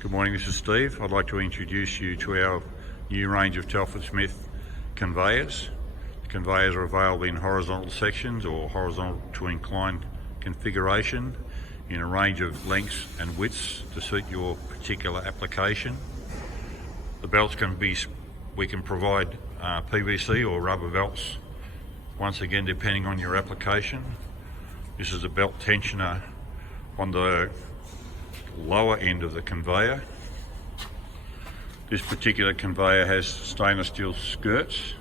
Good morning, this is Steve. I'd like to introduce you to our new range of Telford Smith conveyors. The conveyors are available in horizontal sections or horizontal to incline configuration in a range of lengths and widths to suit your particular application. The belts we can provide PVC or rubber belts, once again depending on your application. This is a belt tensioner on the lower end of the conveyor. This particular conveyor has stainless steel skirts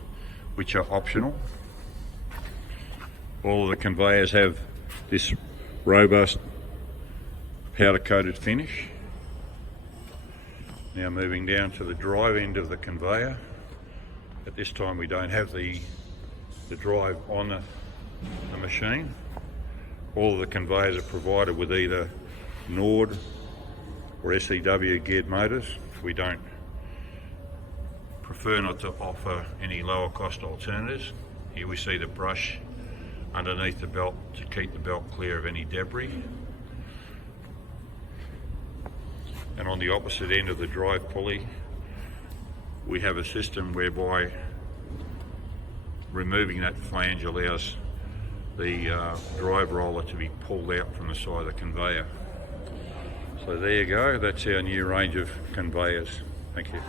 which are optional. All of the conveyors have this robust powder coated finish. Now moving down to the drive end of the conveyor. At this time we don't have the drive on the machine. All of the conveyors are provided with either Nord or SEW geared motors. We don't prefer not to offer any lower cost alternatives. Here we see the brush underneath the belt to keep the belt clear of any debris. And on the opposite end of the drive pulley, we have a system whereby removing that flange allows the drive roller to be pulled out from the side of the conveyor. So there you go, that's our new range of conveyors. Thank you.